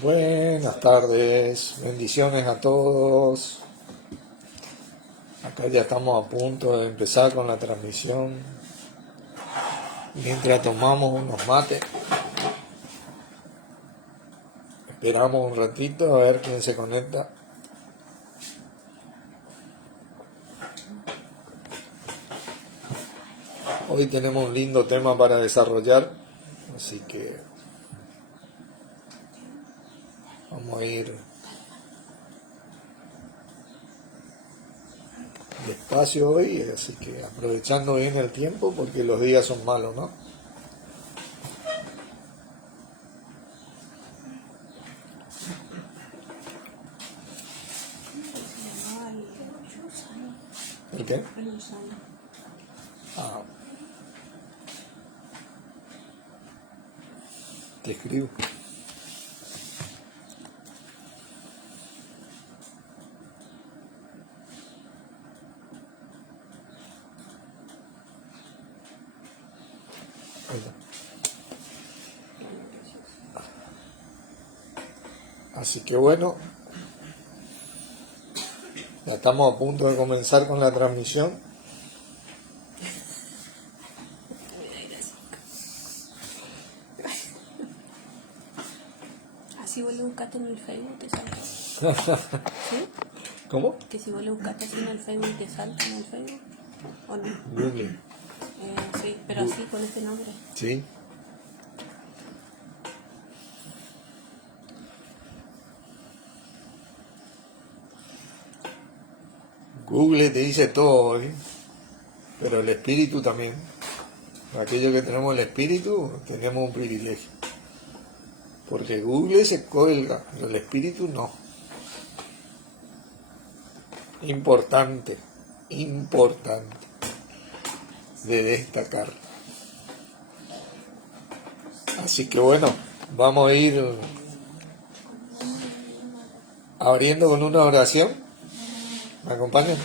Buenas tardes, bendiciones a todos. Acá ya estamos a punto de empezar con la transmisión. Mientras tomamos unos mates, esperamos un ratito a ver quién se conecta. Hoy tenemos un lindo tema para desarrollar, así que vamos a ir despacio hoy, así que aprovechando bien el tiempo porque los días son malos, ¿no? ¿El qué? Ah, te escribo. Así que bueno, ya estamos a punto de comenzar con la transmisión. Si vos le buscaste en el Facebook te salta. ¿Sí? ¿Cómo? Que si vos le buscaste así en el Facebook te salta en el Facebook, ¿o no? Google. Sí, pero así con este nombre. Sí. Google te dice todo hoy, pero el espíritu también. Aquellos que tenemos el espíritu, tenemos un privilegio. Porque Google se cuelga, pero el espíritu no. Importante de destacar. Así que bueno, vamos a ir abriendo con una oración. ¿Me acompañan?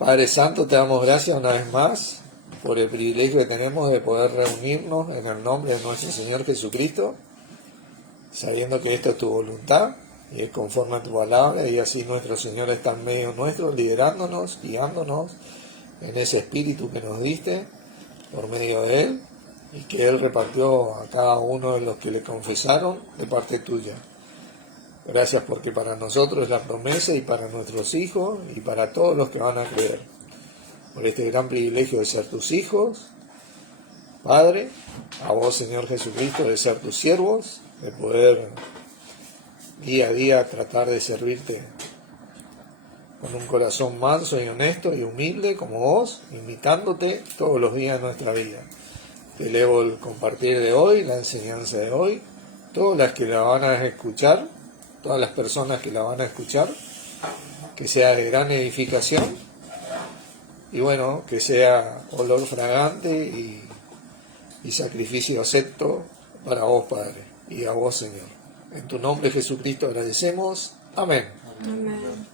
Padre Santo, te damos gracias una vez más por el privilegio que tenemos de poder reunirnos en el nombre de nuestro Señor Jesucristo, sabiendo que esto es tu voluntad y es conforme a tu palabra, y así nuestro Señor está en medio nuestro, liderándonos, guiándonos en ese espíritu que nos diste por medio de Él y que Él repartió a cada uno de los que le confesaron de parte tuya. Gracias porque para nosotros es la promesa y para nuestros hijos y para todos los que van a creer. Por este gran privilegio de ser tus hijos, Padre, a vos Señor Jesucristo, de ser tus siervos, de poder día a día tratar de servirte con un corazón manso y honesto y humilde como vos, imitándote todos los días de nuestra vida. Te elevo el compartir de hoy, la enseñanza de hoy, todas las que la van a escuchar, todas las personas que la van a escuchar, que sea de gran edificación y bueno, que sea olor fragante y sacrificio acepto para vos, Padre, y a vos, Señor. En tu nombre, Jesucristo, agradecemos. Amén. Amén.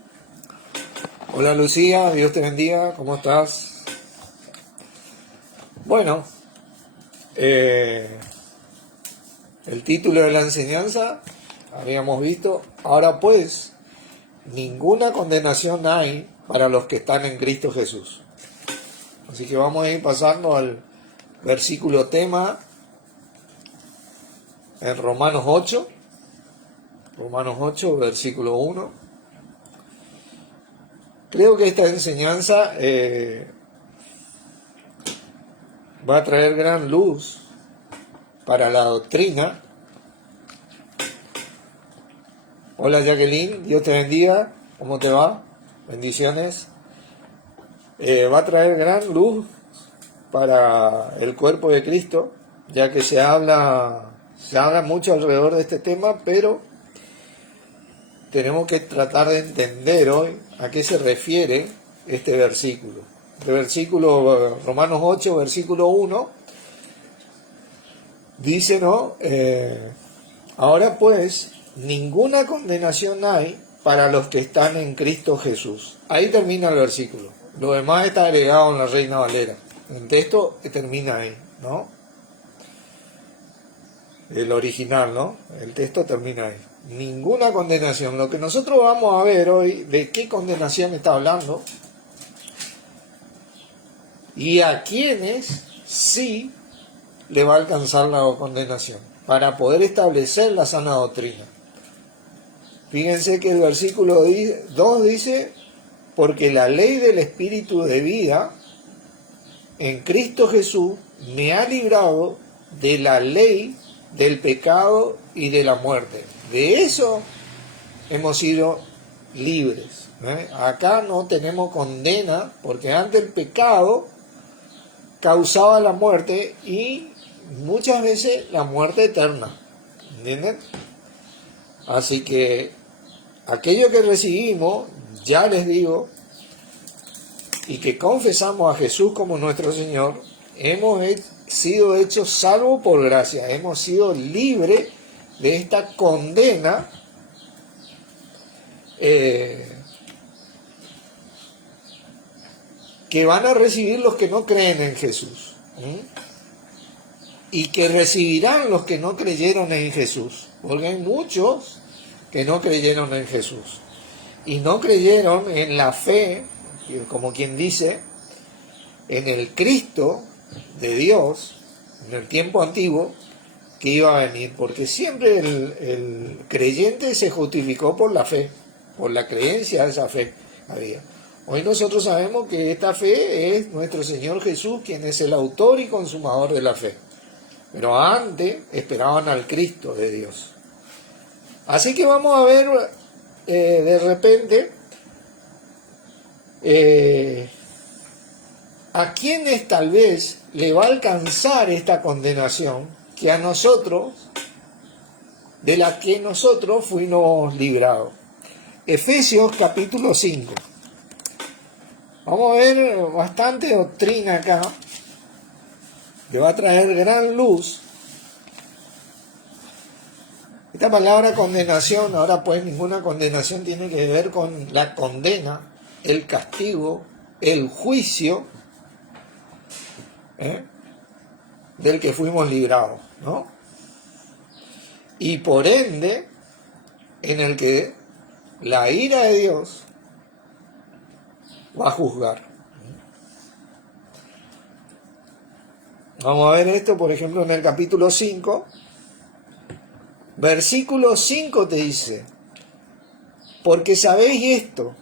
Hola, Lucía, Dios te bendiga, ¿cómo estás? Bueno, el título de la enseñanza habíamos visto. Ahora pues, ninguna condenación hay para los que están en Cristo Jesús. Así que vamos a ir pasando al versículo tema en Romanos 8, versículo 1. Creo que esta enseñanza va a traer gran luz para la doctrina. Hola Jacqueline, Dios te bendiga, ¿cómo te va? Bendiciones. Va a traer gran luz para el cuerpo de Cristo, ya que se habla mucho alrededor de este tema, pero tenemos que tratar de entender hoy a qué se refiere este versículo. El versículo, Romanos 8, versículo 1, dice, ¿no? Ahora pues, ninguna condenación hay para los que están en Cristo Jesús. Ahí termina el versículo. Lo demás está agregado en la Reina Valera. El texto termina ahí, ¿no? el original, ¿no? El texto termina ahí. Ninguna condenación. Lo que nosotros vamos a ver hoy, de qué condenación está hablando, y a quienes sí le va a alcanzar la condenación, para poder establecer la sana doctrina. Fíjense que el versículo 2 dice, porque la ley del Espíritu de vida en Cristo Jesús me ha librado de la ley del pecado y de la muerte. De eso hemos sido libres. Acá no tenemos condena, porque antes el pecado causaba la muerte y muchas veces la muerte eterna. ¿Entienden? Así que aquello que recibimos, ya les digo, y que confesamos a Jesús como nuestro Señor, hemos sido hechos salvos por gracia, hemos sido libres de esta condena que van a recibir los que no creen en Jesús, y que recibirán los que no creyeron en Jesús, porque hay muchos que no creyeron en Jesús y no creyeron en la fe, como quien dice, en el Cristo de Dios en el tiempo antiguo que iba a venir, porque siempre el creyente se justificó por la fe, por la creencia de esa fe había. Hoy nosotros sabemos que esta fe es nuestro Señor Jesús, quien es el autor y consumador de la fe. Pero antes esperaban al Cristo de Dios. Así que vamos a ver de repente a quienes tal vez le va a alcanzar esta condenación que a nosotros, de la que nosotros fuimos librados. Efesios capítulo 5. Vamos a ver bastante doctrina acá. Le va a traer gran luz. Esta palabra condenación, ahora pues ninguna condenación tiene que ver con la condena, el castigo, el juicio del que fuimos librados, ¿no? Y por ende, en el que la ira de Dios va a juzgar. Vamos a ver esto, por ejemplo, en el capítulo 5, versículo 5 te dice, porque sabéis esto,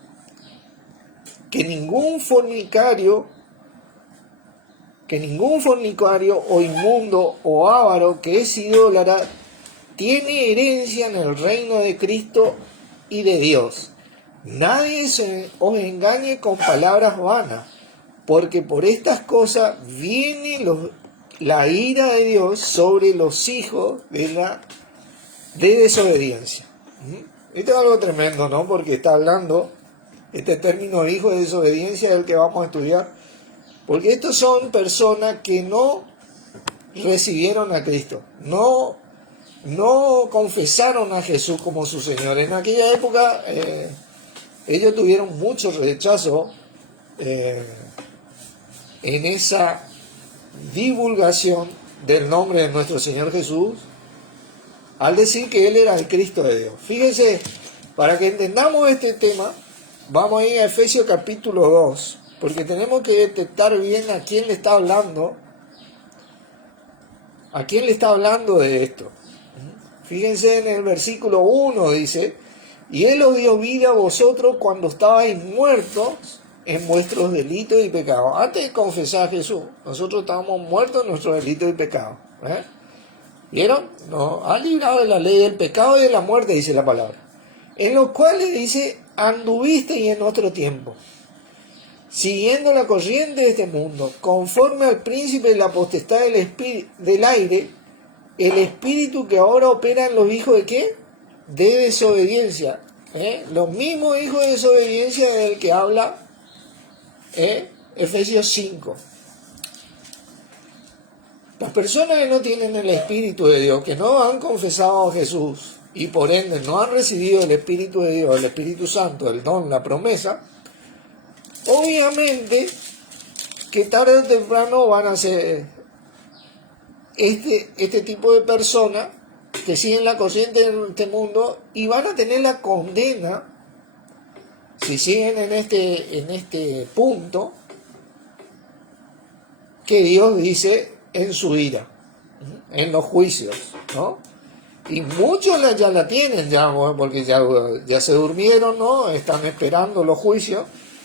que ningún fornicario o inmundo o avaro que es idólatra tiene herencia en el reino de Cristo y de Dios. Nadie os engañe con palabras vanas, porque por estas cosas viene la ira de Dios sobre los hijos de desobediencia. Esto es algo tremendo, ¿no? Porque está hablando, este término hijo de desobediencia es el que vamos a estudiar, porque estos son personas que no recibieron a Cristo, no confesaron a Jesús como su Señor. En aquella época ellos tuvieron mucho rechazo en esa divulgación del nombre de nuestro Señor Jesús, al decir que Él era el Cristo de Dios. Fíjense, para que entendamos este tema, vamos a ir a Efesios capítulo 2, porque tenemos que detectar bien a quién le está hablando, de esto. Fíjense en el versículo 1, dice, y Él os dio vida a vosotros cuando estabais muertos en vuestros delitos y pecados. Antes de confesar a Jesús, nosotros estábamos muertos en nuestros delitos y pecados. ¿Vieron? Nos ha librado de la ley del pecado y de la muerte, dice la palabra. En los cuales dice, anduvisteis en otro tiempo, siguiendo la corriente de este mundo, conforme al príncipe de la potestad del aire, el espíritu que ahora opera en los hijos de ¿qué? De desobediencia. Los mismos hijos de desobediencia del que habla Efesios 5. Las personas que no tienen el Espíritu de Dios, que no han confesado a Jesús y por ende no han recibido el Espíritu de Dios, el Espíritu Santo, el don, la promesa, obviamente que tarde o temprano van a ser este tipo de personas que siguen la corriente de este mundo y van a tener la condena si siguen en este punto que Dios dice en su ira, en los juicios, ¿no? Y muchos ya la tienen, porque ya se durmieron, ¿no? Están esperando los juicios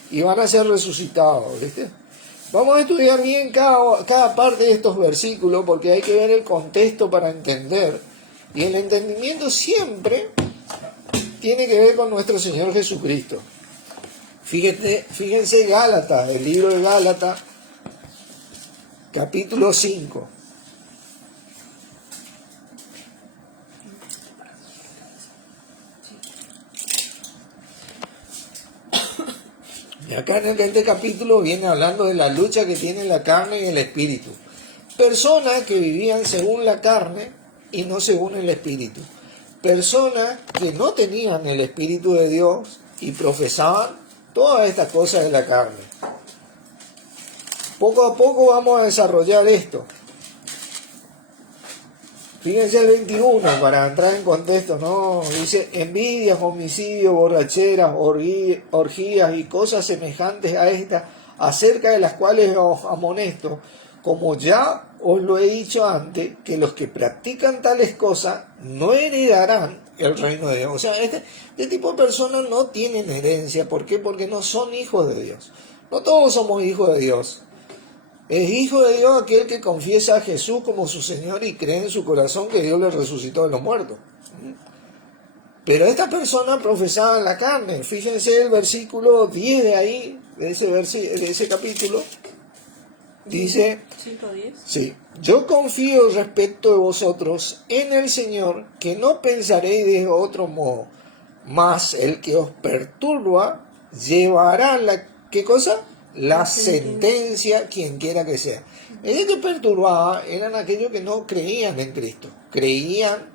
y van a ser resucitados, ¿viste? Vamos a estudiar bien cada parte de estos versículos porque hay que ver el contexto para entender. Y el entendimiento siempre tiene que ver con nuestro Señor Jesucristo. Fíjense Gálatas, el libro de Gálatas, capítulo 5. Y acá en este capítulo viene hablando de la lucha que tiene la carne y el espíritu. Personas que vivían según la carne y no según el espíritu. Personas que no tenían el espíritu de Dios y profesaban todas estas cosas de la carne. Poco a poco vamos a desarrollar esto. Fíjense el 21 para entrar en contexto, ¿no? Dice: envidias, homicidios, borracheras, orgías y cosas semejantes a estas, acerca de las cuales os amonesto, como ya os lo he dicho antes, que los que practican tales cosas no heredarán el reino de Dios. O sea, este tipo de personas no tienen herencia. ¿Por qué? Porque no son hijos de Dios. No todos somos hijos de Dios. Es hijo de Dios aquel que confiesa a Jesús como su Señor y cree en su corazón que Dios le resucitó de los muertos. Pero esta persona profesaba en la carne. Fíjense el versículo 10 de ahí, de ese capítulo. Dice: 110. Sí, yo confío respecto de vosotros en el Señor, que no pensaréis de otro modo, mas el que os perturba llevará ¿qué cosa? La sentencia, quien quiera que sea. El que perturbaba eran aquellos que no creían en Cristo. Creían,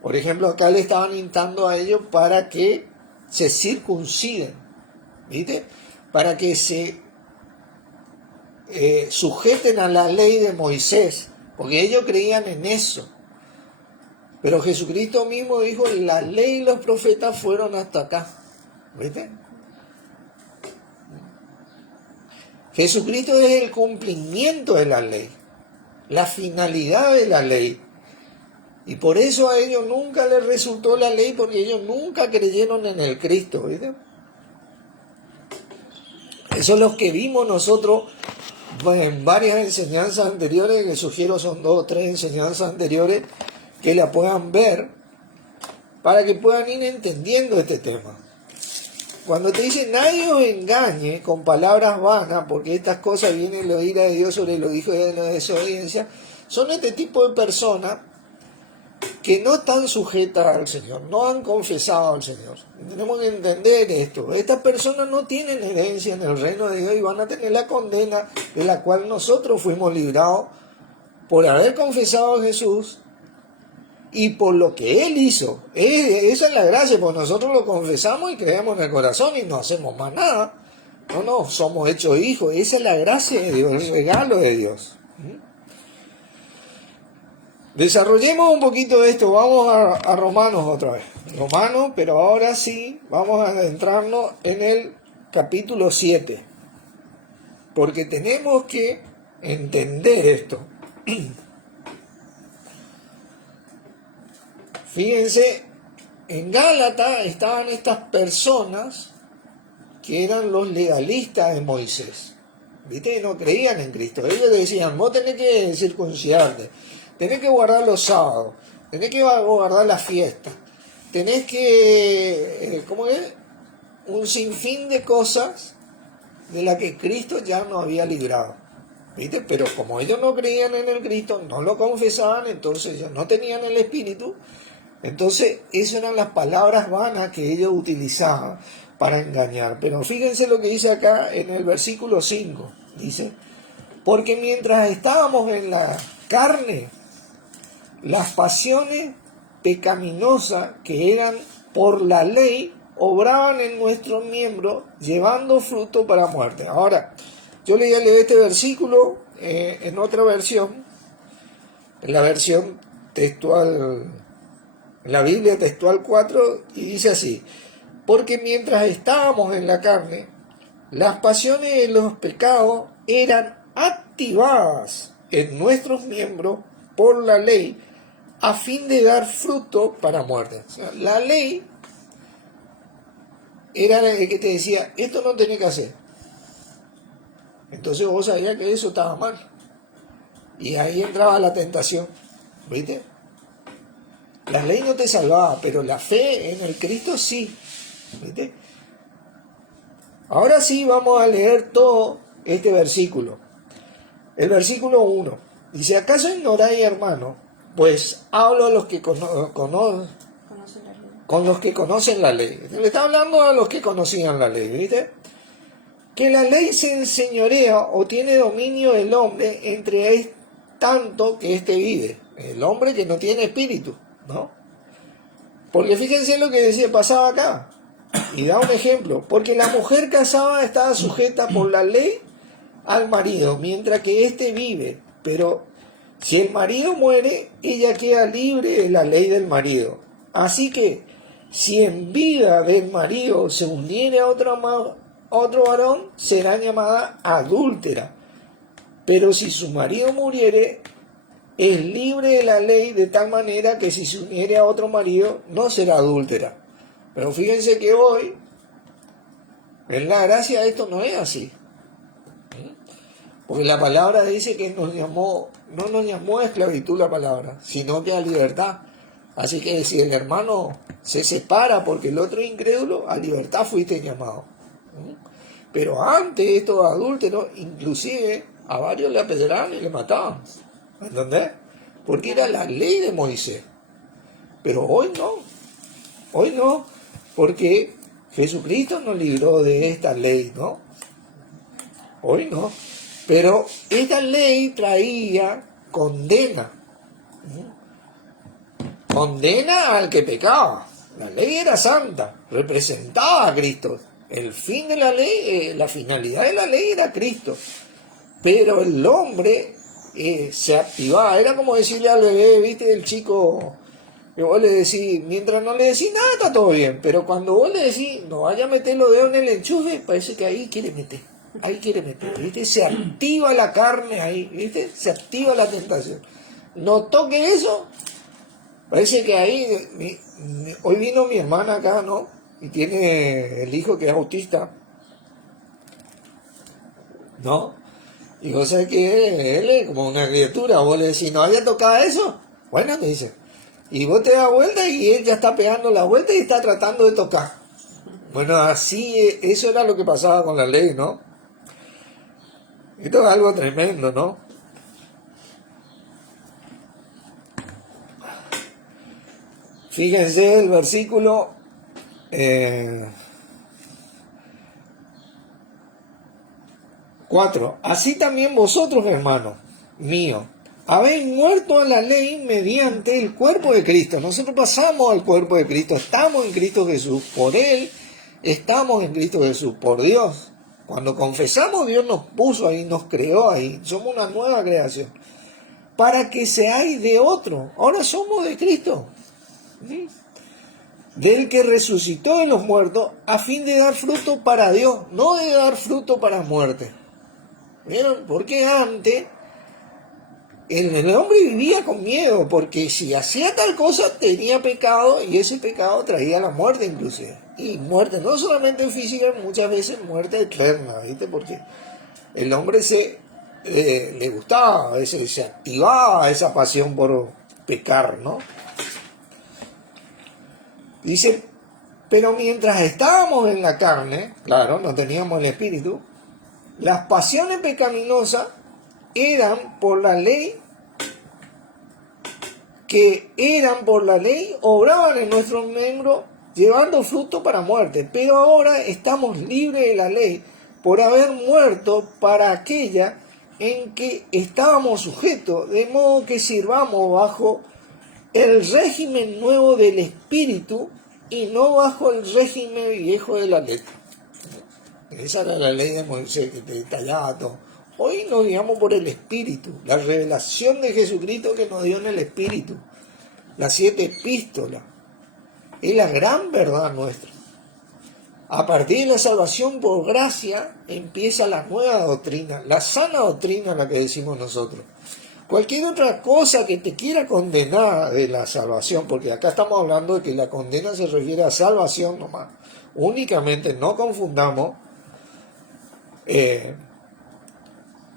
por ejemplo, acá le estaban instando a ellos para que se circunciden, ¿viste? Para que se sujeten a la ley de Moisés, porque ellos creían en eso. Pero Jesucristo mismo dijo: la ley y los profetas fueron hasta acá, ¿viste? Jesucristo es el cumplimiento de la ley, la finalidad de la ley. Y por eso a ellos nunca les resultó la ley, porque ellos nunca creyeron en el Cristo, ¿viste? Eso es lo que vimos nosotros en varias enseñanzas anteriores, que sugiero son 2 o 3 enseñanzas anteriores que la puedan ver para que puedan ir entendiendo este tema. Cuando te dicen nadie os engañe con palabras vanas, porque estas cosas vienen la ira de Dios sobre los hijos de la desobediencia, son este tipo de personas que no están sujetas al Señor, no han confesado al Señor. Tenemos que entender esto. Estas personas no tienen herencia en el reino de Dios y van a tener la condena de la cual nosotros fuimos librados por haber confesado a Jesús y por lo que Él hizo. Esa es la gracia, porque nosotros lo confesamos y creemos en el corazón y no hacemos más nada. No, somos hechos hijos. Esa es la gracia de Dios, el regalo de Dios. Desarrollemos un poquito de esto. Vamos a Romanos otra vez. Romanos, pero ahora sí vamos a adentrarnos en el capítulo 7. Porque tenemos que entender esto. Fíjense, en Gálatas estaban estas personas que eran los legalistas de Moisés. ¿Viste? No creían en Cristo. Ellos decían: vos tenés que circuncidarte, tenés que guardar los sábados, tenés que guardar las fiestas, tenés que, ¿cómo es? Un sinfín de cosas de las que Cristo ya nos había librado. ¿Viste? Pero como ellos no creían en el Cristo, no lo confesaban, entonces ellos no tenían el Espíritu. Entonces, esas eran las palabras vanas que ellos utilizaban para engañar. Pero fíjense lo que dice acá en el versículo 5. Dice: porque mientras estábamos en la carne, las pasiones pecaminosas que eran por la ley obraban en nuestros miembros, llevando fruto para muerte. Ahora, yo leí este versículo en otra versión en la versión textual, en la Biblia textual 4, y dice así: porque mientras estábamos en la carne, las pasiones de los pecados eran activadas en nuestros miembros por la ley, a fin de dar fruto para muerte. O sea, la ley era el que te decía, esto no tenés que hacer. Entonces vos sabías que eso estaba mal. Y ahí entraba la tentación. ¿Viste? La ley no te salvaba, pero la fe en el Cristo sí. ¿Viste? Ahora sí vamos a leer todo este versículo. El versículo 1. Dice, ¿acaso ignoráis, hermano? Pues hablo a los que con los que conocen la ley. Le está hablando a los que conocían la ley, ¿viste? Que la ley se enseñorea o tiene dominio del hombre entre tanto que éste vive. El hombre que no tiene espíritu, ¿no? Porque fíjense lo que decía, pasaba acá. Y da un ejemplo. Porque la mujer casada estaba sujeta por la ley al marido, mientras que éste vive. Pero si el marido muere, ella queda libre de la ley del marido. Así que, si en vida del marido se uniere a otro varón, será llamada adúltera. Pero si su marido muriere, es libre de la ley, de tal manera que si se uniere a otro marido, no será adúltera. Pero fíjense que hoy, en la gracia, esto no es así. Porque la palabra dice que no nos llamó a esclavitud la palabra, sino que a libertad. Así que si el hermano se separa porque el otro es incrédulo, a libertad fuiste llamado. Pero antes estos adúlteros, inclusive a varios le apedreaban y le mataban. ¿Entendés? Porque era la ley de Moisés. Pero hoy no, porque Jesucristo nos libró de esta ley, ¿no? Hoy no. Pero esta ley traía condena. Condena al que pecaba. La ley era santa, representaba a Cristo. El fin de la ley, la finalidad de la ley era Cristo. Pero el hombre se activaba. Era como decirle al bebé, ¿viste? El chico, que vos le decís, mientras no le decís nada, está todo bien. Pero cuando vos le decís, no vaya a meter los dedos en el enchufe, parece que ahí quiere meter. Ahí quiere meter, ¿viste? Se activa la carne ahí, ¿viste? Se activa la tentación. No toque eso. Parece que ahí, hoy vino mi hermana acá, ¿no? Y tiene el hijo que es autista, ¿no? Y vos sabés que él es como una criatura. Vos le decís, no había tocado eso. Bueno, te dice. Y vos te das vuelta y él ya está pegando la vuelta y está tratando de tocar. Bueno, así, eso era lo que pasaba con la ley, ¿no? Esto es algo tremendo, ¿no? Fíjense el versículo 4. Así también vosotros, hermanos míos, habéis muerto a la ley mediante el cuerpo de Cristo. Nosotros pasamos al cuerpo de Cristo, estamos en Cristo Jesús, por Él estamos en Cristo Jesús, por Dios. Cuando confesamos, Dios nos puso ahí, nos creó ahí, somos una nueva creación. Para que seáis de otro, ahora somos de Cristo. ¿Sí? Del que resucitó de los muertos, a fin de dar fruto para Dios, no de dar fruto para muerte. ¿Vieron? Porque antes el hombre vivía con miedo, porque si hacía tal cosa tenía pecado, y ese pecado traía la muerte inclusive. Y muerte no solamente física, muchas veces muerte eterna, ¿viste? Porque el hombre le gustaba, a veces se activaba esa pasión por pecar, ¿no? Dice, pero mientras estábamos en la carne, claro, no teníamos el espíritu, las pasiones pecaminosas eran por la ley, obraban en nuestros miembros, llevando fruto para muerte. Pero ahora estamos libres de la ley por haber muerto para aquella en que estábamos sujetos, de modo que sirvamos bajo el régimen nuevo del espíritu y no bajo el régimen viejo de la ley. Esa era la ley de Moisés, que te detallaba todo. Hoy nos guiamos por el Espíritu, la revelación de Jesucristo que nos dio en el Espíritu, las 7 epístolas, es la gran verdad nuestra. A partir de la salvación por gracia empieza la nueva doctrina, la sana doctrina, la que decimos nosotros. Cualquier otra cosa que te quiera condenar de la salvación, porque acá estamos hablando de que la condena se refiere a salvación nomás, únicamente no confundamos.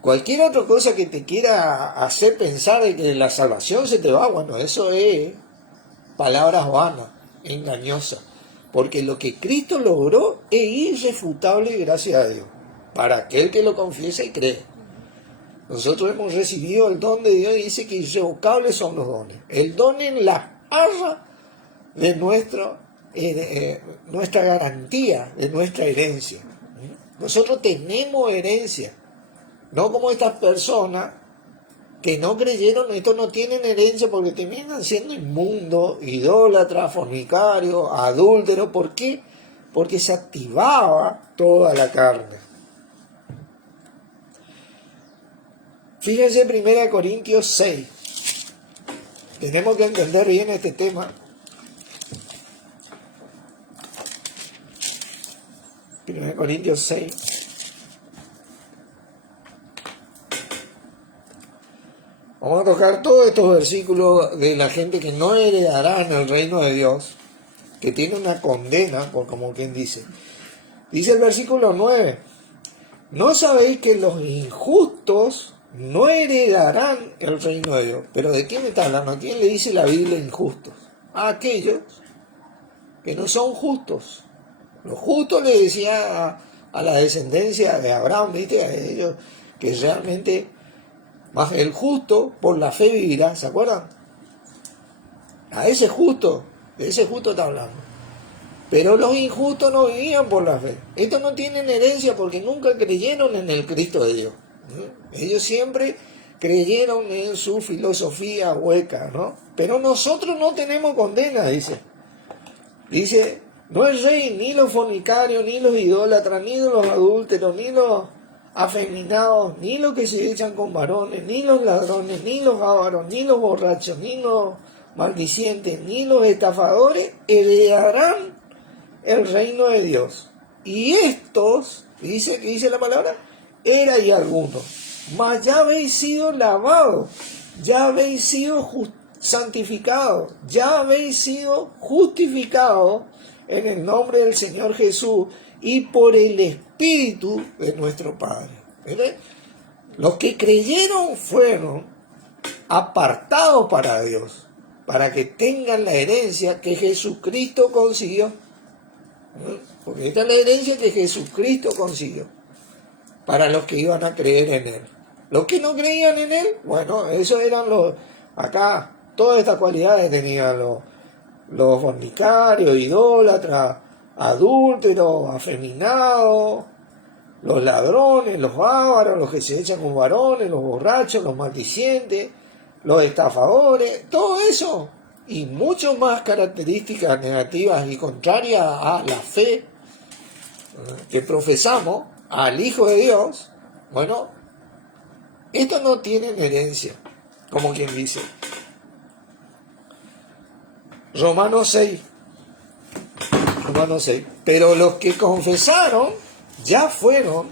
Cualquier otra cosa que te quiera hacer pensar de que la salvación se te va, bueno, eso es palabras vanas, engañosas. Porque lo que Cristo logró es irrefutable, gracias a Dios, para aquel que lo confiesa y cree. Nosotros hemos recibido el don de Dios y dice que irrevocables son los dones. El don en la arra de nuestra garantía, de nuestra herencia. Nosotros tenemos herencia. No como estas personas que no creyeron, estos no tienen herencia porque terminan siendo inmundos, idólatras, fornicarios, adúlteros. ¿Por qué? Porque se activaba toda la carne. Fíjense 1 Corintios 6. Tenemos que entender bien este tema. 1 Corintios 6. Vamos a tocar todos estos versículos de la gente que no heredará en el reino de Dios, que tiene una condena, por como quien dice. Dice el versículo 9, ¿no sabéis que los injustos no heredarán el reino de Dios? Pero ¿de quién está hablando? ¿A quién le dice la Biblia injustos? A aquellos que no son justos. Los justos le decía a la descendencia de Abraham, ¿viste? A ellos que realmente... Más el justo por la fe vivirá, ¿se acuerdan? A ese justo, de ese justo está hablando. Pero los injustos no vivían por la fe. Estos no tienen herencia porque nunca creyeron en el Cristo de Dios. Ellos siempre creyeron en su filosofía hueca, ¿no? Pero nosotros no tenemos condena, dice. Dice, no es rey ni los fornicarios, ni los idólatras, ni los adúlteros, ni los afeminados, ni los que se echan con varones, ni los ladrones, ni los ávaros, ni los borrachos, ni los maldicientes, ni los estafadores heredarán el reino de Dios. Y estos, dice que dice la palabra, era y algunos, mas ya habéis sido lavados, ya habéis sido santificados, ya habéis sido justificados en el nombre del Señor Jesús y por el Espíritu de nuestro Padre. ¿Verdad? Los que creyeron fueron apartados para Dios, para que tengan la herencia que Jesucristo consiguió. Porque esta es la herencia que Jesucristo consiguió para los que iban a creer en Él. Los que no creían en Él, bueno, esos eran los, acá, todas estas cualidades tenían los fornicarios, idólatras, adúlteros, afeminados, los ladrones, los ávaros, los que se echan con varones, los borrachos, los maldicientes, los estafadores, todo eso y muchas más características negativas y contrarias a la fe que profesamos al Hijo de Dios. Bueno, estos no tienen herencia, como quien dice. Romanos 6. Pero los que confesaron ya fueron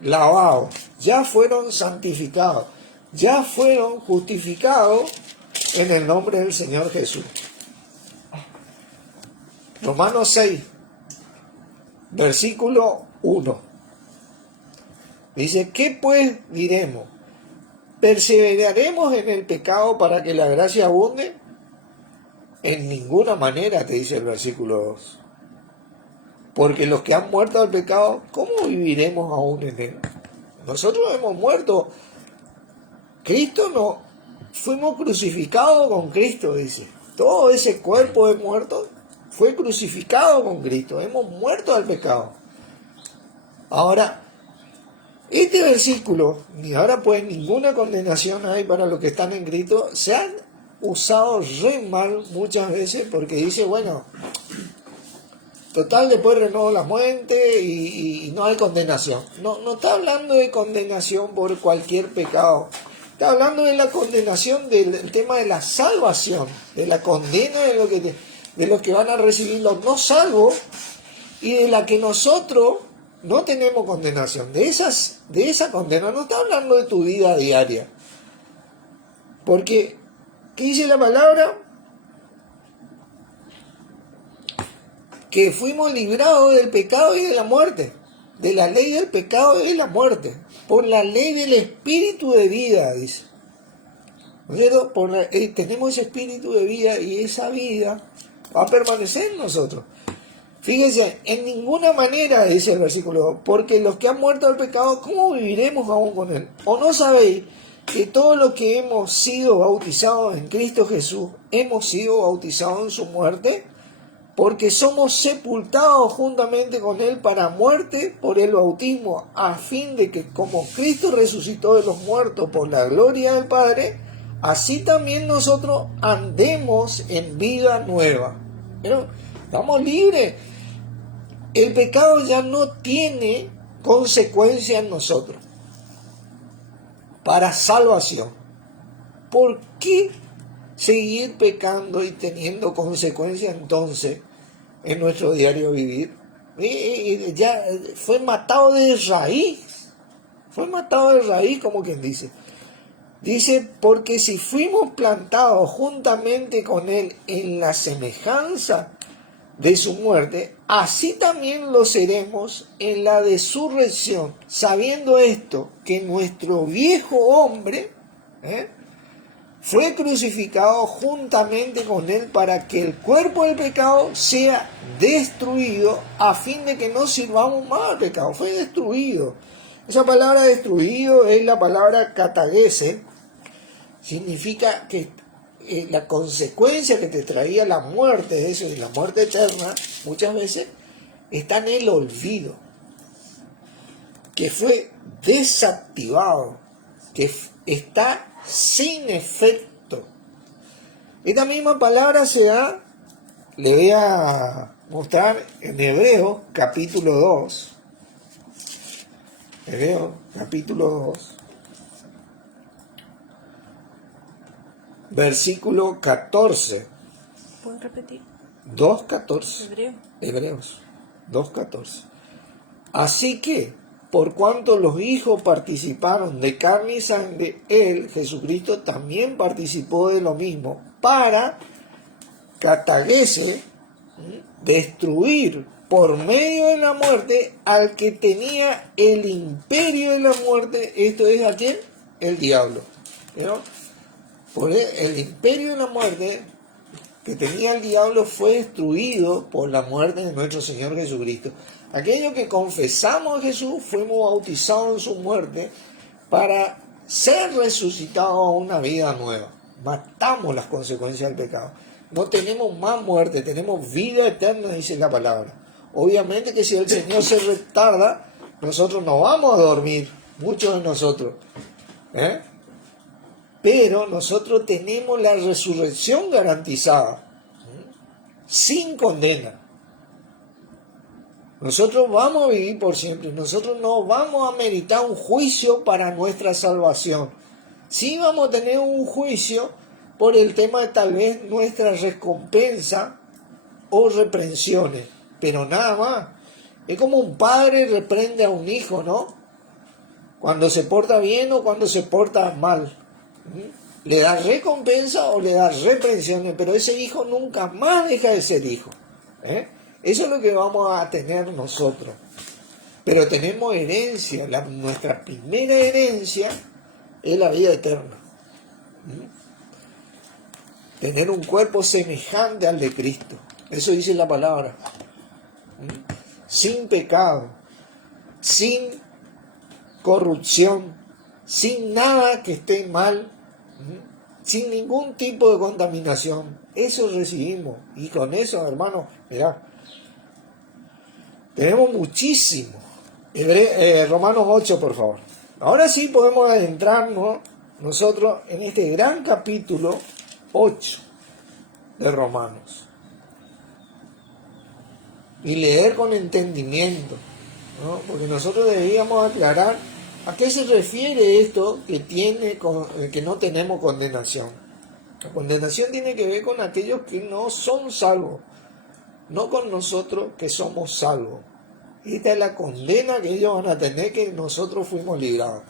lavados, ya fueron santificados, ya fueron justificados en el nombre del Señor Jesús. Romanos 6, versículo 1. Dice, ¿qué pues diremos? ¿Perseveraremos en el pecado para que la gracia abunde? En ninguna manera, te dice el versículo 2. Porque los que han muerto al pecado, ¿cómo viviremos aún en él? Nosotros hemos muerto. Cristo no. Fuimos crucificados con Cristo, dice. Todo ese cuerpo de muertos fue crucificado con Cristo. Hemos muerto al pecado. Ahora, este versículo, ni ahora pues ninguna condenación hay para los que están en Cristo, se han usado re mal muchas veces porque dice, bueno, total, después renuevo la muerte y no hay condenación. No está hablando de condenación por cualquier pecado. Está hablando de la condenación del tema de la salvación, de la condena de los que van a recibir los no salvos y de la que nosotros no tenemos condenación. De esa condena no está hablando de tu vida diaria. Porque, ¿qué dice la palabra? Que fuimos librados del pecado y de la muerte. De la ley del pecado y de la muerte. Por la ley del espíritu de vida, dice. ¿No es cierto? Tenemos ese espíritu de vida y esa vida va a permanecer en nosotros. Fíjense, en ninguna manera, dice el versículo 2, porque los que han muerto al pecado, ¿cómo viviremos aún con él? ¿O no sabéis que todos los que hemos sido bautizados en Cristo Jesús, hemos sido bautizados en su muerte? Porque somos sepultados juntamente con él para muerte por el bautismo, a fin de que como Cristo resucitó de los muertos por la gloria del Padre, así también nosotros andemos en vida nueva. Pero estamos libres. El pecado ya no tiene consecuencia en nosotros para salvación. ¿Por qué seguir pecando y teniendo consecuencias entonces en nuestro diario vivir? Ya fue matado de raíz. Fue matado de raíz, como quien dice. Dice, porque si fuimos plantados juntamente con él en la semejanza de su muerte, así también lo seremos en la de su resurrección, sabiendo esto, que nuestro viejo hombre fue crucificado juntamente con él para que el cuerpo del pecado sea destruido, a fin de que no sirvamos más al pecado. Fue destruido. Esa palabra destruido es la palabra katagese. Significa que la consecuencia que te traía la muerte de eso y la muerte eterna muchas veces está en el olvido, que fue desactivado, que está sin efecto. Esta misma palabra le voy a mostrar en Hebreos capítulo 2. Hebreos capítulo 2. Versículo 14. ¿Puedes repetir? 2:14. Hebreos 2:14. Así que, por cuanto los hijos participaron de carne y sangre, él, Jesucristo, también participó de lo mismo, para katagese, destruir por medio de la muerte al que tenía el imperio de la muerte. Esto es ¿a quién? El diablo. ¿No? Por el imperio de la muerte que tenía el diablo fue destruido por la muerte de nuestro Señor Jesucristo. Aquellos que confesamos a Jesús fuimos bautizados en su muerte para ser resucitados a una vida nueva. Matamos las consecuencias del pecado. No tenemos más muerte, tenemos vida eterna, dice la palabra. Obviamente que si el Señor se retarda, nosotros no vamos a dormir, muchos de nosotros. Pero nosotros tenemos la resurrección garantizada, sin condena. Nosotros vamos a vivir por siempre. Nosotros no vamos a meritar un juicio para nuestra salvación. Sí vamos a tener un juicio por el tema de tal vez nuestra recompensa o reprensiones, pero nada más. Es como un padre reprende a un hijo, ¿no? Cuando se porta bien o cuando se porta mal. Le da recompensa o le da reprensiones, pero ese hijo nunca más deja de ser hijo. Eso es lo que vamos a tener nosotros. Pero tenemos herencia, nuestra primera herencia es la vida eterna. Tener un cuerpo semejante al de Cristo. Eso dice la palabra. Sin pecado, sin corrupción, sin nada que esté mal, sin ningún tipo de contaminación. Eso recibimos. Y con eso, hermanos, mirá, tenemos muchísimo. Romanos 8, por favor. Ahora sí podemos adentrarnos nosotros en este gran capítulo 8 de Romanos. y leer con entendimiento, ¿no? Porque nosotros deberíamos aclarar a qué se refiere esto que no tenemos condenación. La condenación tiene que ver con aquellos que no son salvos, no con nosotros que somos salvos. Esta es la condena que ellos van a tener, que nosotros fuimos librados.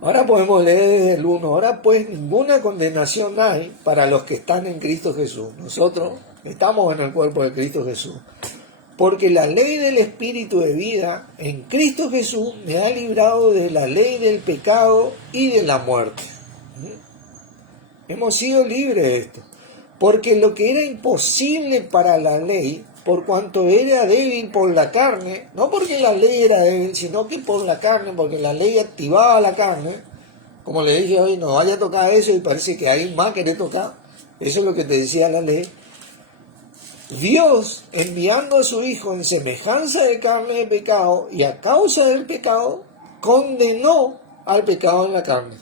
Ahora podemos leer desde el 1. Ahora pues ninguna condenación hay para los que están en Cristo Jesús. Nosotros estamos en el cuerpo de Cristo Jesús. Porque la ley del Espíritu de vida en Cristo Jesús me ha librado de la ley del pecado y de la muerte. Hemos sido libres de esto. Porque lo que era imposible para la ley, por cuanto era débil por la carne, no porque la ley era débil, sino que por la carne, porque la ley activaba la carne, como le dije hoy, no vaya a tocar eso y parece que hay más que tocar, eso es lo que te decía la ley. Dios, enviando a su Hijo en semejanza de carne de pecado, y a causa del pecado, condenó al pecado en la carne.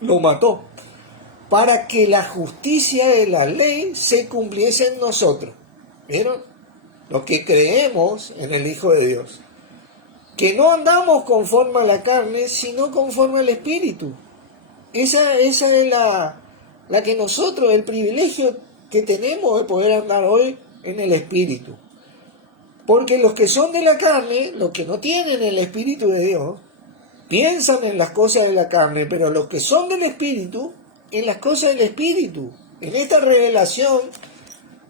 Lo mató, para que la justicia de la ley se cumpliese en nosotros. ¿Vieron? Los que creemos en el Hijo de Dios. Que no andamos conforme a la carne, sino conforme al Espíritu. Esa es la que nosotros, el privilegio que tenemos de poder andar hoy en el Espíritu. Porque los que son de la carne, los que no tienen el Espíritu de Dios, piensan en las cosas de la carne, pero los que son del Espíritu, en las cosas del Espíritu. En esta revelación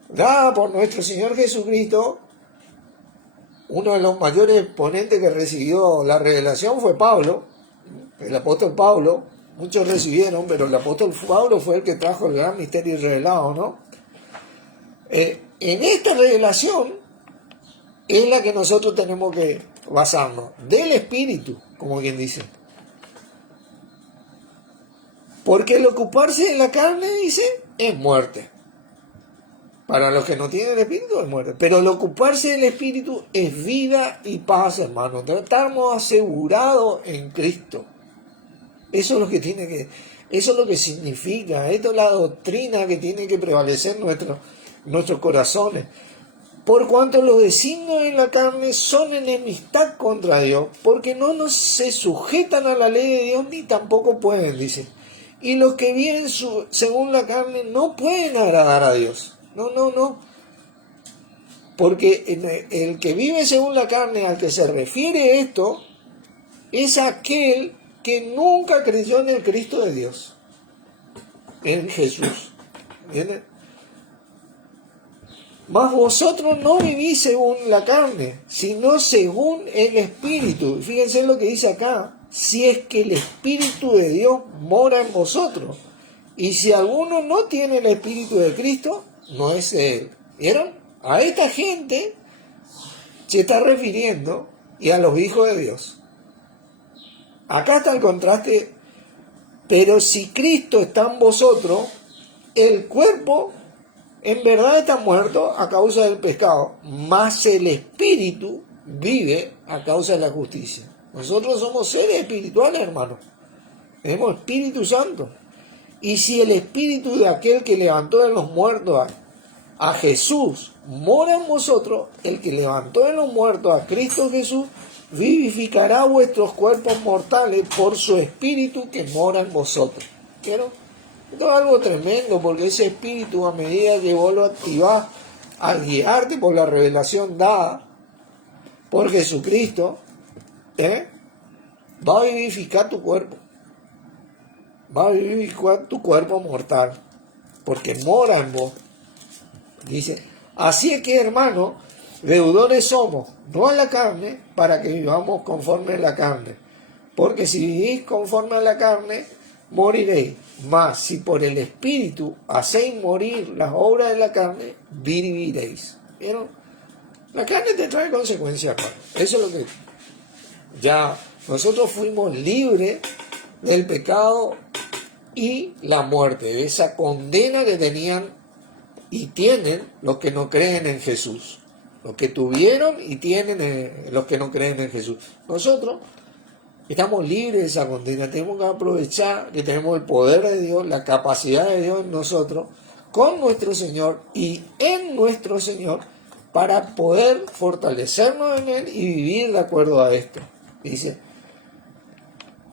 dada por nuestro Señor Jesucristo, uno de los mayores exponentes que recibió la revelación fue Pablo, el apóstol Pablo. Muchos recibieron, pero el apóstol Pablo fue el que trajo el gran misterio revelado, ¿no? En esta revelación es la que nosotros tenemos que basarnos, del Espíritu, como quien dice. Porque el ocuparse de la carne, dice, es muerte. Para los que no tienen el Espíritu es muerte. Pero el ocuparse del Espíritu es vida y paz, hermano. Estamos asegurados en Cristo. Eso es lo que eso es lo que significa. Esto es la doctrina que tiene que prevalecer en nuestros corazones. Por cuanto los designios de la carne son enemistad contra Dios, porque no se sujetan a la ley de Dios ni tampoco pueden, dice. Y los que viven según la carne no pueden agradar a Dios. No. Porque el que vive según la carne, al que se refiere esto, es aquel que nunca creyó en el Cristo de Dios, en Jesús. ¿Entienden? Mas vosotros no vivís según la carne, sino según el Espíritu. Fíjense lo que dice acá. Si es que el Espíritu de Dios mora en vosotros. Y si alguno no tiene el Espíritu de Cristo, no es Él. ¿Vieron? A esta gente se está refiriendo y a los hijos de Dios. Acá está el contraste. Pero si Cristo está en vosotros, el cuerpo en verdad está muerto a causa del pecado, mas el Espíritu vive a causa de la justicia. Nosotros somos seres espirituales, hermanos. Tenemos Espíritu Santo. Y si el Espíritu de aquel que levantó de los muertos a Jesús mora en vosotros, el que levantó de los muertos a Cristo Jesús vivificará vuestros cuerpos mortales por su Espíritu que mora en vosotros. ¿Vieron? Esto es algo tremendo, porque ese Espíritu, a medida que vos lo activás al guiarte por la revelación dada por Jesucristo, va a vivificar tu cuerpo. Va a vivificar tu cuerpo mortal, porque mora en vos. Dice, así es que, hermano, deudores somos, no a la carne, para que vivamos conforme a la carne. Porque si vivís conforme a la carne, moriréis. Mas si por el Espíritu hacéis morir las obras de la carne, viviréis. ¿Vieron? La carne te trae consecuencias, hermano. Eso es lo que... Ya nosotros fuimos libres del pecado y la muerte, de esa condena que tenían y tienen los que no creen en Jesús. Los que tuvieron y tienen los que no creen en Jesús. Nosotros estamos libres de esa condena. Tenemos que aprovechar que tenemos el poder de Dios, la capacidad de Dios en nosotros, con nuestro Señor y en nuestro Señor para poder fortalecernos en Él y vivir de acuerdo a esto. Dice,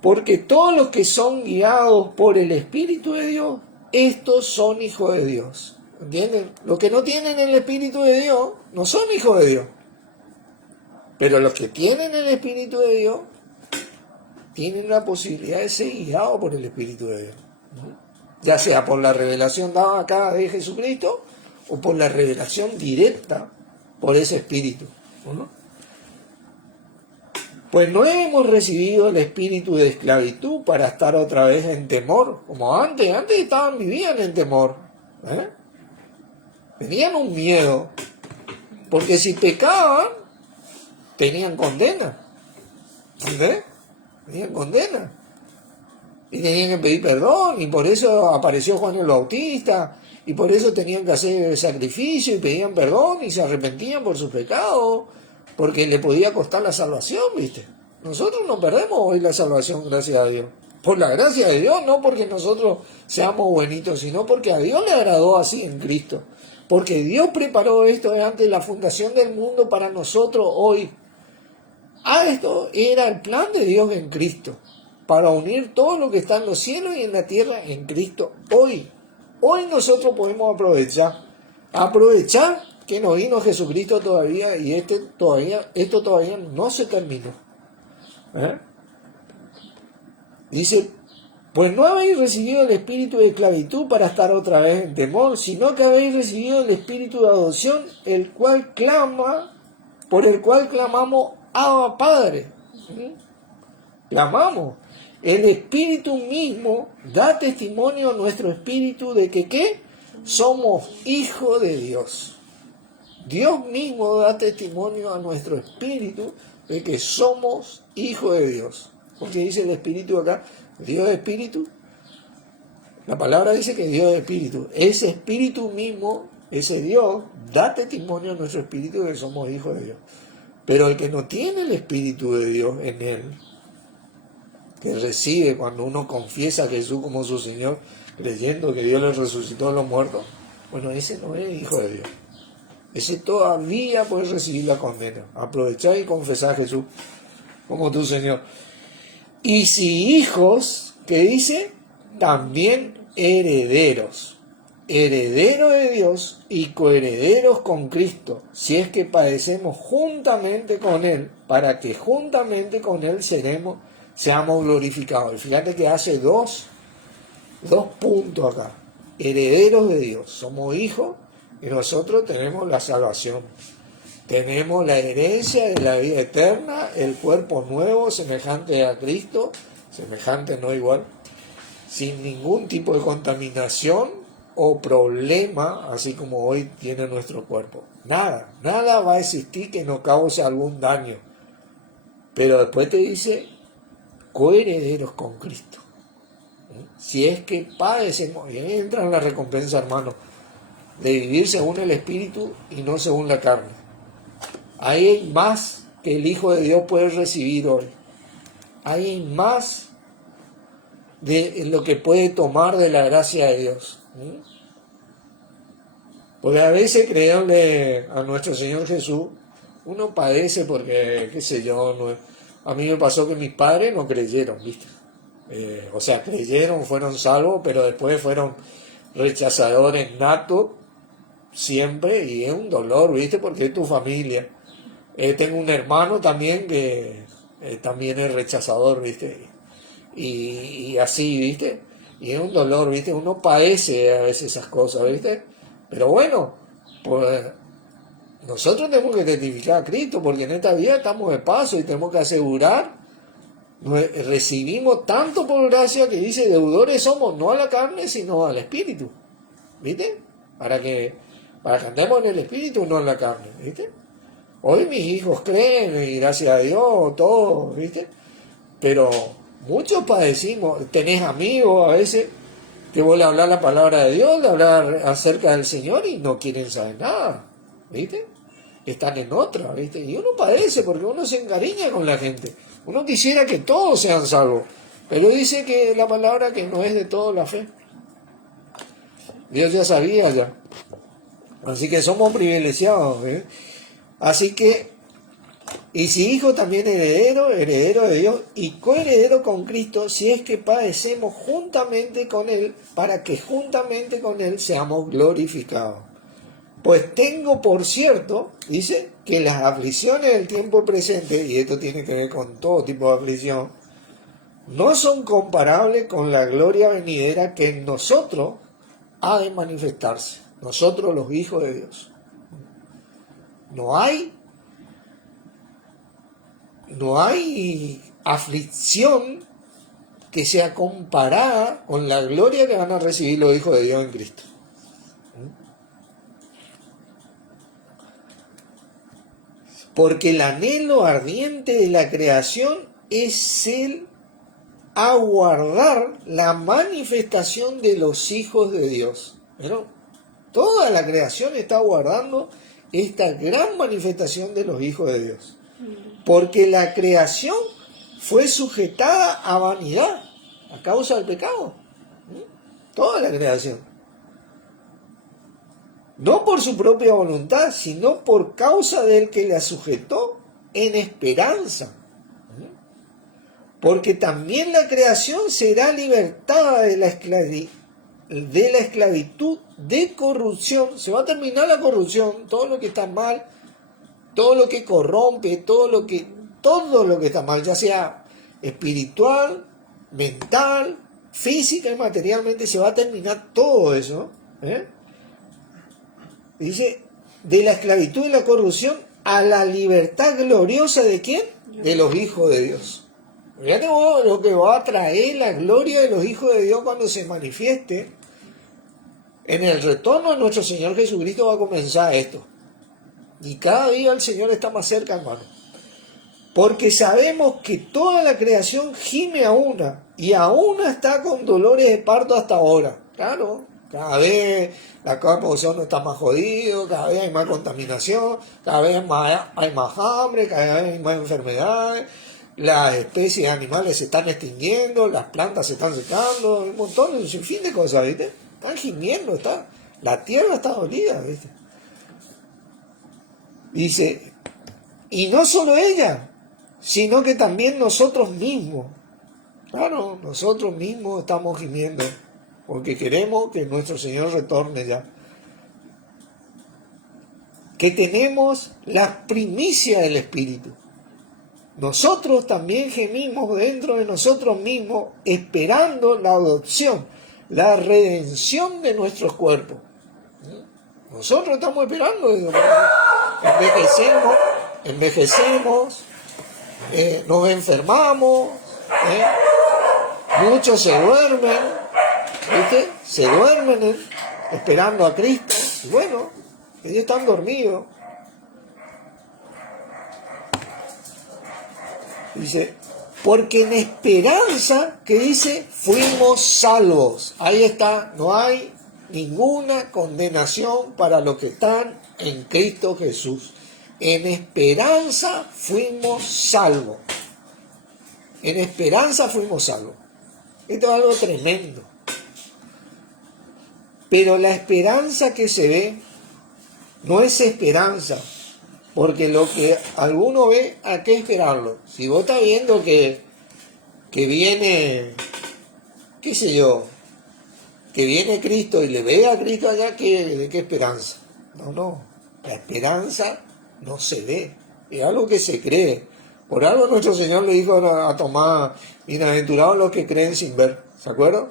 porque todos los que son guiados por el Espíritu de Dios, estos son hijos de Dios. ¿Entienden? Los que no tienen el Espíritu de Dios no son hijos de Dios. Pero los que tienen el Espíritu de Dios tienen la posibilidad de ser guiados por el Espíritu de Dios, ¿no? Ya sea por la revelación dada acá de Jesucristo o por la revelación directa por ese Espíritu, ¿no? Pues no hemos recibido el espíritu de esclavitud para estar otra vez en temor, como antes vivían en temor, ¿eh? Tenían un miedo, porque si pecaban, tenían condena, ¿ves? Tenían condena, y tenían que pedir perdón, y por eso apareció Juan el Bautista, y por eso tenían que hacer sacrificio, y pedían perdón, y se arrepentían por sus pecados, porque le podía costar la salvación, ¿viste? Nosotros no perdemos hoy la salvación, gracias a Dios. Por la gracia de Dios, no porque nosotros seamos buenitos, sino porque a Dios le agradó así en Cristo. Porque Dios preparó esto antes de la fundación del mundo para nosotros hoy. Esto era el plan de Dios en Cristo, para unir todo lo que está en los cielos y en la tierra en Cristo hoy. Hoy nosotros podemos aprovechar que no vino Jesucristo todavía y esto todavía no se terminó. Dice, pues no habéis recibido el espíritu de esclavitud para estar otra vez en temor, sino que habéis recibido el espíritu de adopción, por el cual clamamos, Abba Padre. Clamamos. El Espíritu mismo da testimonio a nuestro espíritu de que ¿qué? Somos hijos de Dios. Dios mismo da testimonio a nuestro espíritu de que somos hijos de Dios. Porque dice el Espíritu acá, Dios es Espíritu. La palabra dice que Dios es Espíritu. Ese Espíritu mismo, ese Dios, da testimonio a nuestro espíritu de que somos hijos de Dios. Pero el que no tiene el Espíritu de Dios en él, que recibe cuando uno confiesa a Jesús como su Señor, creyendo que Dios le resucitó de los muertos, bueno, ese no es hijo de Dios. Ese todavía puede recibir la condena. Aprovechar y confesar a Jesús como tu Señor. Y si hijos, ¿qué dice? También herederos. Herederos de Dios y coherederos con Cristo, si es que padecemos juntamente con Él, para que juntamente con Él seamos glorificados. Y fíjate que hace dos puntos acá. Herederos de Dios. Somos hijos y nosotros tenemos la salvación. Tenemos la herencia de la vida eterna, el cuerpo nuevo, semejante a Cristo, semejante no igual, sin ningún tipo de contaminación o problema, así como hoy tiene nuestro cuerpo. Nada va a existir que nos cause algún daño. Pero después te dice, coherederos con Cristo. Si es que padecemos, y ahí entra en la recompensa, hermano, de vivir según el Espíritu y no según la carne. Ahí hay más que el Hijo de Dios puede recibir hoy. Hay más de lo que puede tomar de la gracia de Dios. Porque a veces creerle a nuestro Señor Jesús, uno padece porque, qué sé yo, a mí me pasó que mis padres no creyeron, ¿viste? Creyeron, fueron salvos, pero después fueron rechazadores natos, siempre, y es un dolor, ¿viste? Porque es tu familia. Tengo un hermano también que también es rechazador, ¿viste? Y así, ¿viste? Y es un dolor, ¿viste? Uno padece a veces esas cosas, ¿viste? Pero bueno, pues nosotros tenemos que testificar a Cristo, porque en esta vida estamos de paso y tenemos que asegurar, recibimos tanto por gracia que dice, deudores somos, no a la carne, sino al Espíritu, ¿viste? Para que andemos en el Espíritu, no en la carne, ¿viste? Hoy mis hijos creen, y gracias a Dios, todos, ¿viste? Pero muchos padecimos, tenés amigos a veces que vos le hablar la palabra de Dios, le hablar acerca del Señor y no quieren saber nada, ¿viste? Están en otra, ¿viste? Y uno padece porque uno se encariña con la gente. Uno quisiera que todos sean salvos, pero dice que la palabra que no es de todo la fe. Dios ya sabía ya. Así que somos privilegiados. Así que, y si hijo también heredero, heredero de Dios y coheredero con Cristo, si es que padecemos juntamente con Él, para que juntamente con Él seamos glorificados. Pues tengo por cierto, dice, que las aflicciones del tiempo presente, y esto tiene que ver con todo tipo de aflicción, no son comparables con la gloria venidera que en nosotros ha de manifestarse, nosotros los hijos de Dios. No hay aflicción que sea comparada con la gloria que van a recibir los hijos de Dios en Cristo. Porque el anhelo ardiente de la creación es el aguardar la manifestación de los hijos de Dios. Pero toda la creación está aguardando esta gran manifestación de los hijos de Dios. Porque la creación fue sujetada a vanidad a causa del pecado. Toda la creación. No por su propia voluntad, sino por causa del que la sujetó en esperanza. Porque también la creación será libertada de la esclavitud de corrupción. Se va a terminar la corrupción, todo lo que está mal, todo lo que corrompe, todo lo que está mal, ya sea espiritual, mental, física y materialmente, se va a terminar todo eso. Dice, de la esclavitud y la corrupción a la libertad gloriosa ¿de quién? De los hijos de Dios. Fíjate vos lo que va a traer la gloria de los hijos de Dios cuando se manifieste. En el retorno de nuestro Señor Jesucristo va a comenzar esto. Y cada día el Señor está más cerca, hermano. Porque sabemos que toda la creación gime a una, y a una está con dolores de parto hasta ahora. Claro, cada vez la capa de ozono está más jodido, cada vez hay más contaminación, cada vez hay más hambre, cada vez hay más enfermedades, las especies animales se están extinguiendo, las plantas se están secando, un montón, un sinfín de cosas, ¿viste? Están gimiendo, la tierra está dolida, ¿viste? Dice, y no solo ella, sino que también nosotros mismos. Claro, nosotros mismos estamos gimiendo, porque queremos que nuestro Señor retorne ya. Que tenemos la primicia del Espíritu. Nosotros también gemimos dentro de nosotros mismos, esperando la adopción, la redención de nuestros cuerpos. Nosotros estamos esperando eso. Envejecemos, nos enfermamos, muchos se duermen, ¿viste? Se duermen esperando a Cristo. Y bueno, ellos están dormidos. Dice, porque en esperanza, que dice, fuimos salvos. Ahí está, no hay ninguna condenación para los que están en Cristo Jesús. En esperanza fuimos salvos. En esperanza fuimos salvos. Esto es algo tremendo. Pero la esperanza que se ve no es esperanza. Porque lo que alguno ve, ¿a qué esperarlo? Si vos estás viendo que viene, qué sé yo, que viene Cristo y le ve a Cristo allá, ¿de qué esperanza? No. La esperanza no se ve. Es algo que se cree. Por algo nuestro Señor le dijo a Tomás, bienaventurados los que creen sin ver. ¿Se acuerdan?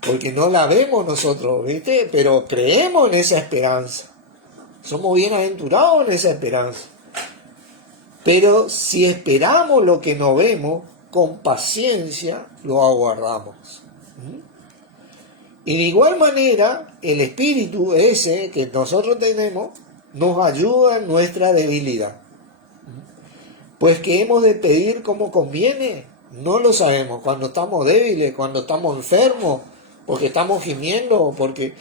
Porque no la vemos nosotros, ¿viste? Pero creemos en esa esperanza. Somos bienaventurados en esa esperanza. Pero si esperamos lo que no vemos, con paciencia lo aguardamos. Y de igual manera, el Espíritu ese que nosotros tenemos, nos ayuda en nuestra debilidad. Pues que hemos de pedir como conviene, no lo sabemos. Cuando estamos débiles, cuando estamos enfermos, porque estamos gimiendo, porque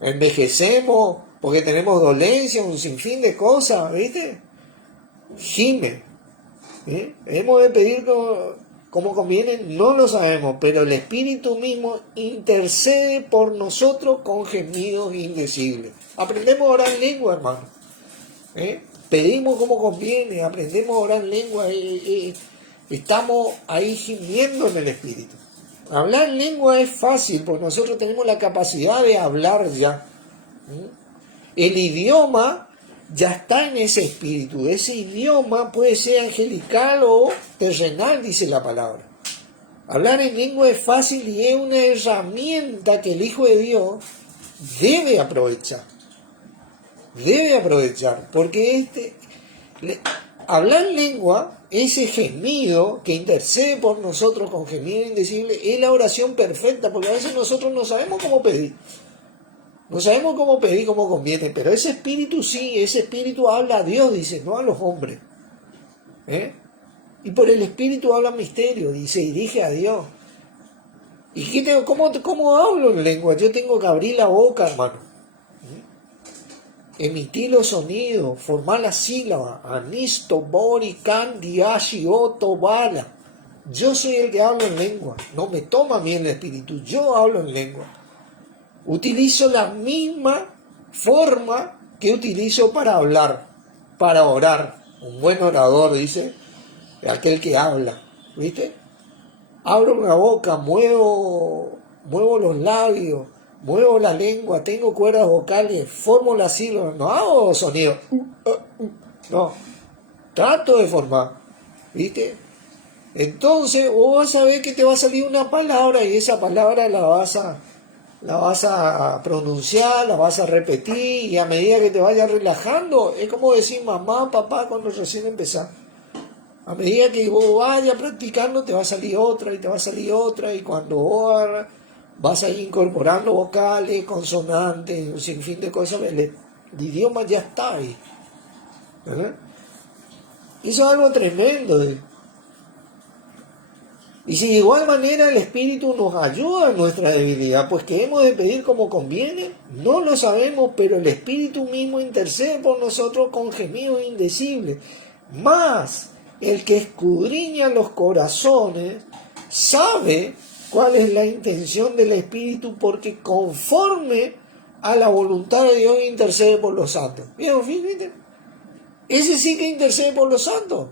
envejecemos, porque tenemos dolencia, un sinfín de cosas, ¿viste? Gime. Hemos de pedir como conviene, no lo sabemos, pero el Espíritu mismo intercede por nosotros con gemidos indecibles. Aprendemos a orar en lengua, hermano. Pedimos como conviene, aprendemos a orar en lengua. Estamos ahí gimiendo en el Espíritu. Hablar en lengua es fácil, porque nosotros tenemos la capacidad de hablar ya. El idioma ya está en ese espíritu. Ese idioma puede ser angelical o terrenal, dice la palabra. Hablar en lengua es fácil y es una herramienta que el Hijo de Dios debe aprovechar. Debe aprovechar, porque hablar en lengua, ese gemido que intercede por nosotros con gemido indecible, es la oración perfecta, porque a veces nosotros no sabemos cómo pedir. No sabemos cómo pedir, cómo conviene, pero ese espíritu sí, ese espíritu habla a Dios, dice, no a los hombres. Y por el espíritu habla misterio, y se dirige a Dios. ¿Y cómo hablo en lengua? Yo tengo que abrir la boca, hermano. Emitir los sonidos, formar la sílaba. Anisto, bori, candi, ashi, oto, bala. Yo soy el que hablo en lengua. No me toma a mí el espíritu, yo hablo en lengua. Utilizo la misma forma que utilizo para hablar, para orar. Un buen orador, dice, aquel que habla, ¿viste? Abro la boca, muevo los labios, muevo la lengua, tengo cuerdas vocales, formo las sílabas, no hago sonido. No, trato de formar, ¿viste? Entonces vos vas a ver que te va a salir una palabra y esa palabra la vas a pronunciar, la vas a repetir y a medida que te vayas relajando, es como decir mamá, papá cuando recién empezás. A medida que vos vayas practicando te va a salir otra y te va a salir otra y cuando vos vas a ir incorporando vocales, consonantes, un sinfín de cosas, el idioma ya está ahí. Eso es algo tremendo. Y si de igual manera el Espíritu nos ayuda en nuestra debilidad, pues que hemos de pedir como conviene, no lo sabemos, pero el Espíritu mismo intercede por nosotros con gemidos indecibles. Más, el que escudriña los corazones sabe cuál es la intención del Espíritu, porque conforme a la voluntad de Dios intercede por los santos. ¿Vieron? Fíjate. Ese sí que intercede por los santos.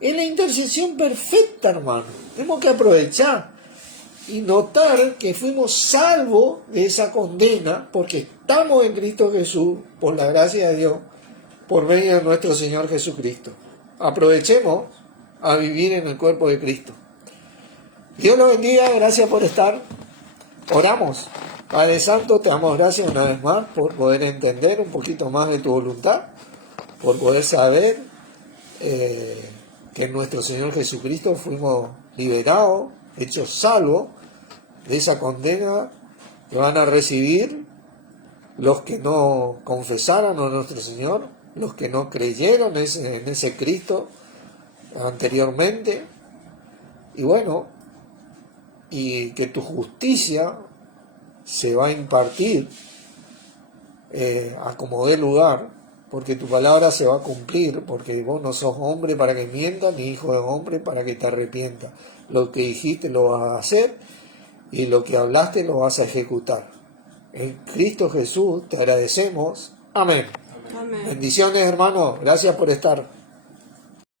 Es la intercesión perfecta, hermano. Tenemos que aprovechar y notar que fuimos salvos de esa condena porque estamos en Cristo Jesús, por la gracia de Dios, por medio de nuestro Señor Jesucristo. Aprovechemos a vivir en el cuerpo de Cristo. Dios lo bendiga, gracias por estar. Oramos. Padre Santo, te damos gracias una vez más por poder entender un poquito más de tu voluntad, por poder saber que en nuestro Señor Jesucristo fuimos liberados, hechos salvos de esa condena que van a recibir los que no confesaron a nuestro Señor, los que no creyeron en ese Cristo anteriormente. Y bueno, y que tu justicia se va a impartir a como dé lugar, porque tu palabra se va a cumplir, porque vos no sos hombre para que mientas, ni hijo de hombre para que te arrepientas. Lo que dijiste lo vas a hacer, y lo que hablaste lo vas a ejecutar. En Cristo Jesús te agradecemos. Amén. Amén. Bendiciones, hermano. Gracias por estar.